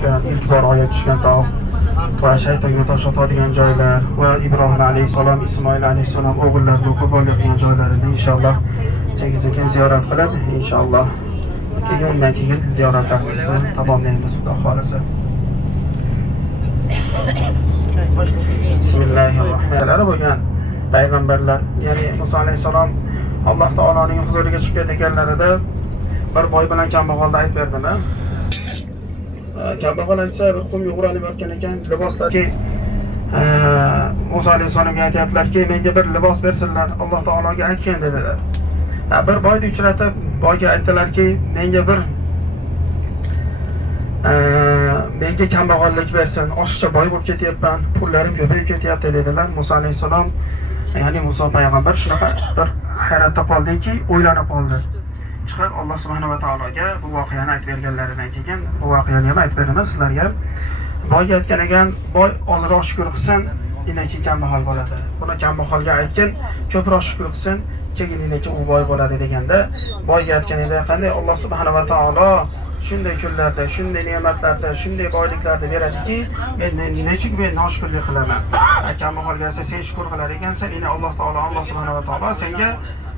tushgan ilk tushgan tog' va shaytonga tosh otadigan joylar va ibrohim alayhissalom ismoil alayhissalom o'g'illarini qurbon qilgan joylarini inshaalloh sekin ziyorat qilib inshaalloh undan keyin ziyoratlarimizni tamomlaymiz xudo xohlasa bismillahirrohmanirrohim bo'lgan payg'ambarlar ya'ni muso alayhissalom alloh taoloning huzuriga chiqib ketganlarida bir boy bilan kambag'alni aytib berdimi kambag'al aytsa bir qum yug'uralib yotgan ekan liboslarki muso alayhissalomga aytyaptilarki menga bir libos bersinlar alloh taologa aytgan dedilar bir boyni uchratib boyga aytdilarki menga bir e, menga kambag'allik bersin oshiqcha boy bo'lib ketyapman pullarim ko'payib ketyapti dedilar muso alayhissalom ya'ni muso payg'ambar shunaqa bir hayratda qoldiki o'ylanib qoldi chiqib alloh subhanava taologa bu voqeani aytib berganlaridan keyin bu voqeani ham aytib beraman sizlarga boyga aytgan ekan boy ozroq shukur qilsin innaki kambag'al bo'ladi. Buni kambag'alga aytgin ko'proq shukur qilsin keyin innaki u boy bo'ladi deganda boyga aytgan edi. Qanday alloh subhanava taolo shunday kunlarda shunday ne'matlarda shunday boyliklarni beradiki men ne- nechuk men noshukurlik qilaman. Kambag'alga aytsa sen shukur qilar ekansan endi alloh taolo alloh subhanava taolo senga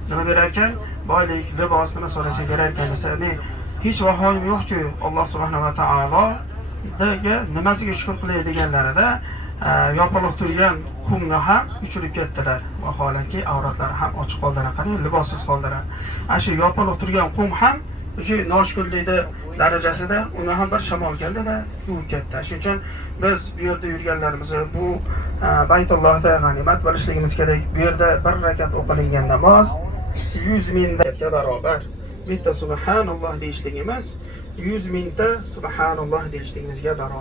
nima berar ekan boylik libos nima so'rasa berar ekan desa ya'ni hech vahoyim yo'qku alloh subhanava taolo. Nimasiga shukur qilay deganlarida e, yopilib yopiliq turgan qumni ham uchirib ketdilar. Vaholanki avratlari ham ochiq qoldilar qarang libossiz qoldilar. Ana shu yopiliq turgan qum ham o'sha noshukurlikni darajasida uni ham bir shamol keldida yuvib ketdi. Shuning uchun biz bu yerda yurganlarimizni bu e, baytullohda g'animat bilishligimiz kerak. Bu yerda bir rakat o'qilingan namoz yuz mingga barobar bitta subhanalloh deyishligimiz yuz mingta subhanalloh deyishligimizga barobar